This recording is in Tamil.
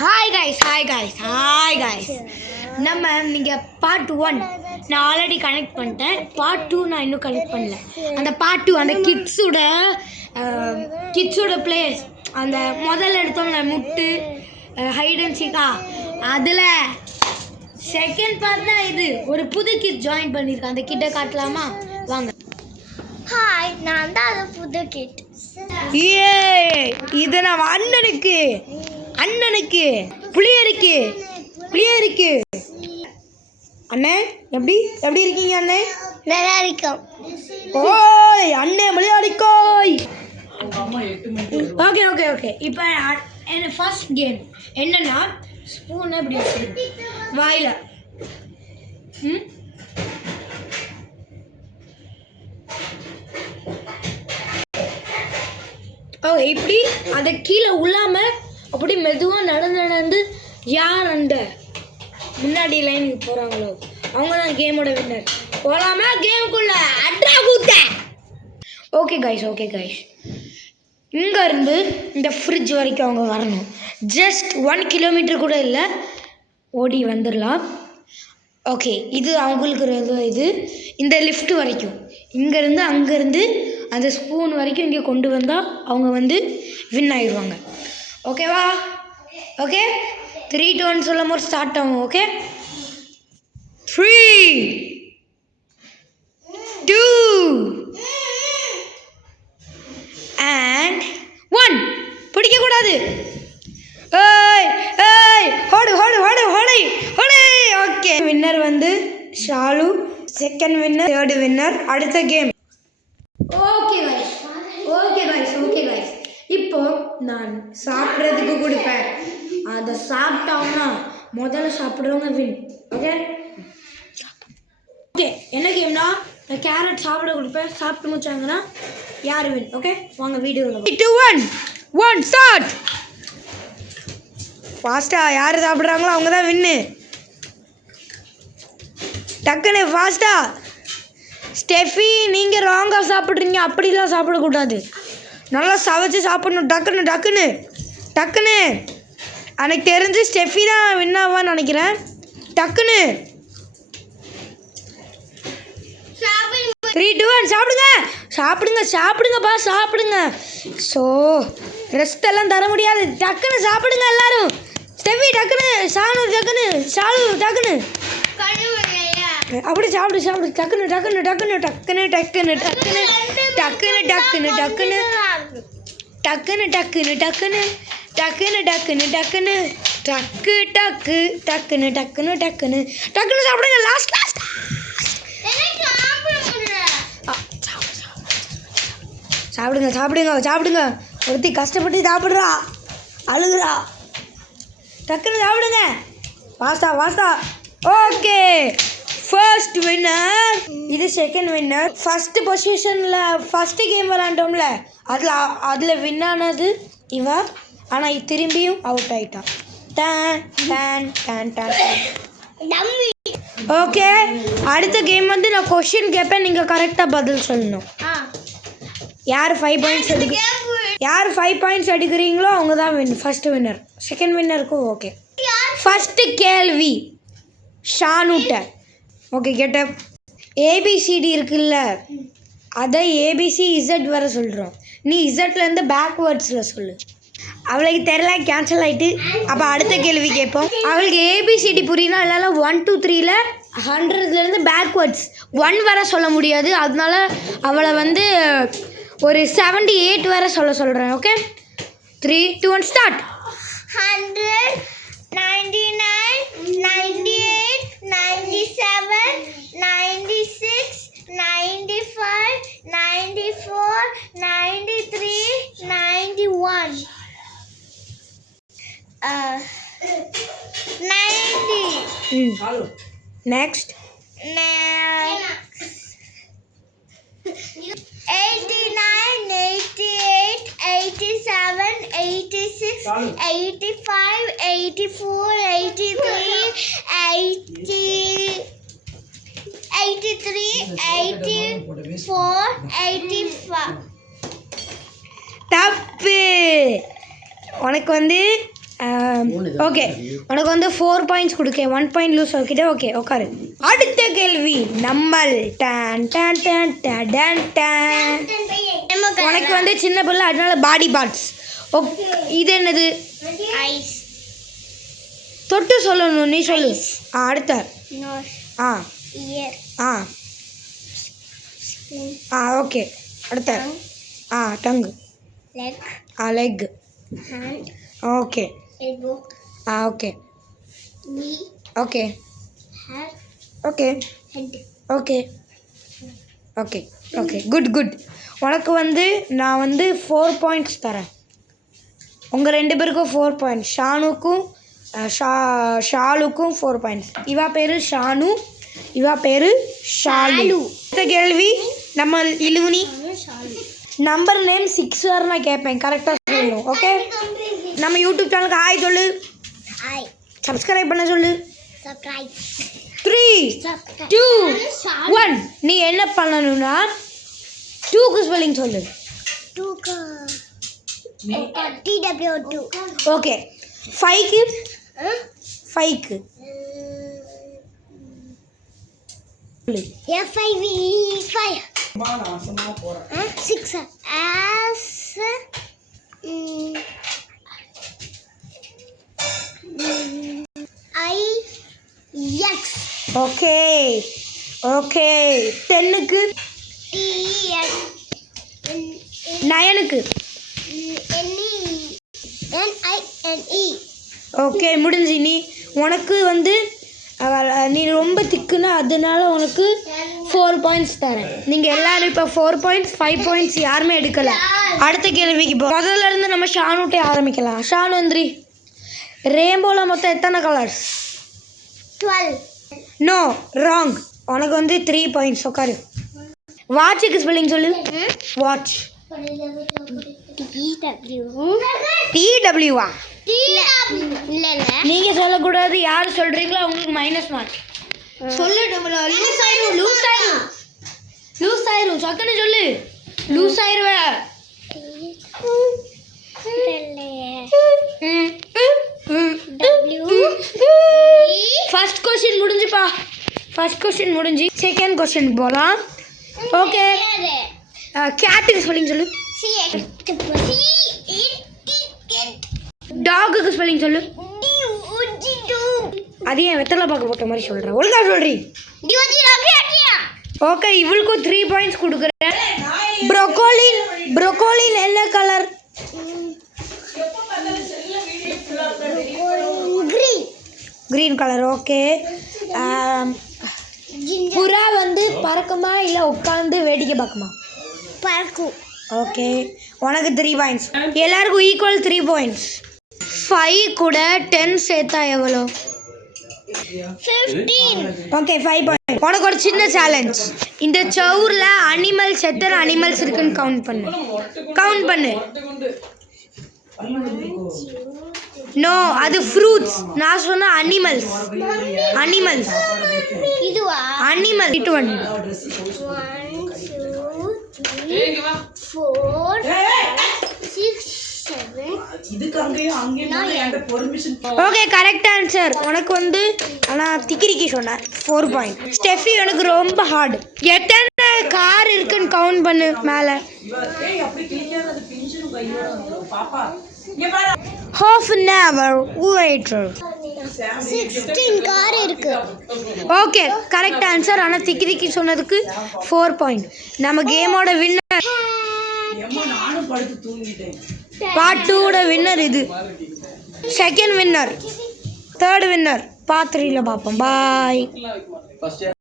Hi guys. நம்ம நீங்க பார்ட் 1 நான் ஆல்ரெடி கனெக்ட் பண்ணிட்டேன். பார்ட் 2 நான் இன்னும் கனெக்ட் பண்ணல. அந்த பார்ட் 2 அந்த கிட்ஸோட பிளேஸ் அந்த முதல்ல எடுத்தோம்ல முட்டு ஹைட் அண்ட் சீக்கா அதுல செகண்ட் பார்ட் தான் இது. ஒரு புது கிட் ஜாயின் பண்ணிருக்கான். அந்த கிட்ட காட்டலாமா? வாங்க. ஹாய், நான் தான் அந்த புது கிட். இது நம்ம அண்ணனுக்கு புளியருக்கு அண்ணே எப்படி இருக்கீங்க அண்ணே? நல்லா இருக்கும். ஓய் அண்ணே புளியரிக்கோய். ஓகே இப்போ என்ன ஃபர்ஸ்ட் கேம் என்னன்னா ஸ்பூன் எப்படி வச்சு வாயில இப்படி அதை கீழே உள்ளாம அப்படி மெதுவாக நடந்து யார் அந்த முன்னாடி லைனுக்கு போகிறாங்களோ அவங்க தான் கேமோட வின்னர். போகலாமா கேமுக்குள்ள? அட்ரா கூத்த. ஓகே கைஸ் இங்கேருந்து இந்த ஃப்ரிட்ஜ் வரைக்கும் அவங்க வரணும். ஜஸ்ட் 1 கிலோமீட்டர் கூட இல்லை, ஓடி வந்துடலாம். ஓகே, இது அவங்களுக்கு இது இந்த லிஃப்ட் வரைக்கும் இங்கேருந்து அங்கேருந்து அந்த ஸ்பூன் வரைக்கும் இங்கே கொண்டு வந்தால் அவங்க வந்து வின் ஆயிடுவாங்க. ஓகேவா? ஓகே 3 2 1 சொல்லும் போது ஸ்டார்ட் ஆகும். Okay 3 2 and 1. பிடிக்கக்கூடாது. ஓகே, வின்னர் வந்து Shalu, second winner, third winner. அடுத்த கேம். ஓகே கைஸ் இப்போ நான் சாப்பிட்றதுக்கு கொடுப்பேன். அதை சாப்பிட்டோம்னா முதல்ல சாப்பிட்றவங்க வின். ஓகே என்ன கேம்னா நான் கேரட் சாப்பிட கொடுப்பேன். சாப்பிட்டு முடிச்சாங்கன்னா யார் வின். ஓகே வாங்க வீடியோவில். 3 2 1 ஸ்டார்ட். ஃபாஸ்ட்டாக யார் சாப்பிட்றாங்களோ அவங்க தான் வின்னு. டக்குன்னு ஃபாஸ்ட்டாக. ஸ்டெஃபி நீங்கள் ராங்காக சாப்பிட்றீங்க, அப்படிலாம் சாப்பிடக்கூடாது. நல்லா சவைச்சு சாப்பிடணும். டக்குன்னு எனக்கு தெரிஞ்சு ஸ்டெஃபி தான் வின்னாவான்னு நினைக்கிறேன். டக்குன்னு 3 2 1 சாப்பிடுங்க. ஸோ ரெஸ்ட் எல்லாம் தர முடியாது. டக்குன்னு சாப்பிடுங்க எல்லாரும். ஸ்டெஃபி டக்குன்னு, ஷாலு டக்குன்னு அப்படி சாப்பிடு. டக்குன்னு சாப்பிடுங்க. லாஸ்ட் சாப்பிடுங்க. ஒருத்தி கஷ்டப்பட்டு சாப்பிட்றா, அழுகுறா. டக்குன்னு சாப்பிடுங்க. வாஸ்தா. Okay, first winner. இது செகண்ட் வின்னர். ஃபர்ஸ்ட் பொசிஷனில் ஃபர்ஸ்ட் கேம் விளாண்டோம்ல அதில் வின் ஆனது இவ. ஆனால் திரும்பியும் அவுட் ஆகிட்டான். ஓகே, அடுத்த கேம் வந்து நான் கொஸ்டின் கேட்பேன், நீங்கள் கரெக்டாக பதில் சொல்லணும். யார் 5 பாயிண்ட்ஸ் எடுக்கிறீங்களோ அவங்க தான் வின். First winner. செகண்ட் வின்னருக்கும் ஓகே. ஃபர்ஸ்ட் கேள்வி ஷானுட்ட. ஓகே கேட்ட ஏபிசிடி இருக்குல்ல, அதை ஏபிசி இசட் வர சொல்கிறோம். நீ இசட்லேருந்து பேக்வேர்ட்ஸில் சொல்லு. அவளுக்கு தெரியல, கேன்சல் ஆகிட்டு. அப்போ அடுத்த கேள்வி கேட்போம். அவளுக்கு ஏபிசிடி புரியுனா இல்லைனா 1 2 3ல் 100லேருந்து பேக்வேர்ட்ஸ் 1 வர சொல்ல முடியாது. அதனால அவளை வந்து ஒரு 78 வரை சொல்கிறேன். Okay 3 2 1 start. 100 99 98 97 96 95 94 93 91 90. Next 89 88 87 86 85 84 83 83 84 85. தப்பு. உனக்கு வந்து ஓகே உனக்கு வந்து 4 பாயிண்ட்ஸ் கொடுக்கேன் 1 பாயிண்ட் லூஸ் ஆகிட்டே ஓகே உட்காரு அடுத்த கேள்வி நம்மள் டான் டான் டான் டான் டான் டான் உனக்கு வந்து சின்ன பிள்ளை அதனால பாடி பார்ட்ஸ் இது என்னது ஐஸ் தொட்டு சொல்லணும் நீ சொல்லு அடுத்த நோஸ் ஆ இயர் ஓகே அடுத்த tongue leg leg hand okay elbow okay knee okay hair okay head okay okay okay good good உனக்கு வந்து நான் வந்து 4 பாயிண்ட்ஸ் தரேன் உங்கள் 2 பேருக்கும் 4 பாயிண்ட்ஸ் ஷானுக்கும் ஷாலுக்கும் 4 பாயிண்ட்ஸ் இவா பேர் ஷானு இவா பேர் ஷாலு அடுத்த கேள்வி நம்ம இலுவனி நம்பர் நேம் 6 வரை நான் கேட்பேன் கரெக்டாக சொல்லணும் ஓகே நம்ம யூடியூப் சேனலுக்கு ஹாய் சொல்லு hi சப்ஸ்கிரைப் பண்ண சொல்லு subscribe 3 2 1 நீ என்ன பண்ணணும்னா 2க்கு ஸ்பெல்லிங் சொல்லு 2 TW2 ஓகே 5க்கு 5க்கு சொல்லு FIV5 6 S IX okay okay 10க்கு TN 9க்கு NINE ஓகே முடிஞ்சு நீ உனக்கு வந்து நீ ரொம்ப திக்குன்னா அதனால உனக்கு 4 பாயிண்ட்ஸ் தரேன் நீங்கள் எல்லாரும் இப்போ 4 பாயிண்ட்ஸ் 5 பாயிண்ட்ஸ் யாருமே எடுக்கலை அடுத்த கேள்விக்கு இப்போ முதல்ல இருந்து நம்ம ஷானுட்டே ஆரம்பிக்கலாம் ஷானு வந்துரி ரெயின்போவில் மொத்தம் எத்தனை கலர்ஸ் 12 நோ ராங் உனக்கு வந்து 3 பாயிண்ட்ஸ் உட்காரு வாட்சுக்கு ஸ்பெல்லிங் சொல்லு வாட்ச் டிடபிள்யூவா நீங்கள் சொல்லக்கூடாது யார் சொல்கிறீங்களோ அவங்களுக்கு மைனஸ் மார்க் சொல்லு லூஸ் ஆயிரும் லூஸ் ஆயிரும் சக்கன்னு சொல்லு லூஸ் ஆயிருவ ஃபர்ஸ்ட் கொஸ்டின் முடிஞ்சுப்பா ஃபர்ஸ்ட் கொஸ்டின் முடிஞ்சு செகண்ட் கொஸ்டின் போகலாம் ஓகே கேட்டுக்கு ஸ்பெல்லிங் சொல்லு டாகுக்கு ஸ்பெல்லிங் சொல்லு அது ஏன் வெத்தலை பார்க்க போட்ட மாதிரி சொல்கிறேன் ஒழுங்கா சொல்றீ ஓகே இவளுக்கும் 3 பாயிண்ட்ஸ் கொடுக்குறேன் ப்ரோக்கோலின் என்ன கலர் கிரீன் கலர் ஓகே புறா வந்து பறக்குமா இல்லை உட்காந்து வேடிக்கை பார்க்குமா பறக்கும் ஓகே உனக்கு 3 பாயிண்ட்ஸ் எல்லாருக்கும் ஈக்குவல் 3 பாயிண்ட்ஸ் 5 கூட 10 சேர்த்தா எவ்வளோ 15 ஓகே 5 பாயிண்ட் உனக்கு ஒரு சின்ன சேலஞ்ச் இந்த சவுரில் அனிமல்ஸ் எத்தனை அனிமல்ஸ் இருக்குன்னு கவுண்ட் பண்ணு நோ அது ஃப்ரூட்ஸ் நான் சொன்ன அனிமல்ஸ் இதுவா அனிமல் இட்டு ஒன் 1 2 3 4 5 6 7 ஓகே கரெக்ட் ஆன்சர் உனக்கு வந்து ஆனால் திக்கிரிக்கி சொன்னேன் 4 பாயிண்ட் ஸ்டெஃபி எனக்கு ரொம்ப ஹார்டு எத்தனை கார் இருக்குன்னு கவுண்ட் பண்ணு மேலே half an hour later 16 car இருக்கு ஓகே கரெக்ட் ஆன்சர் ஆனால் திக்கிரிக்கி சொன்னதுக்கு 4 பாயிண்ட் நம்ம கேமோட வின்னர் பார்ட் 2 வின்னர் இது second winner third winner part 3 பார்ப்போம் பாய்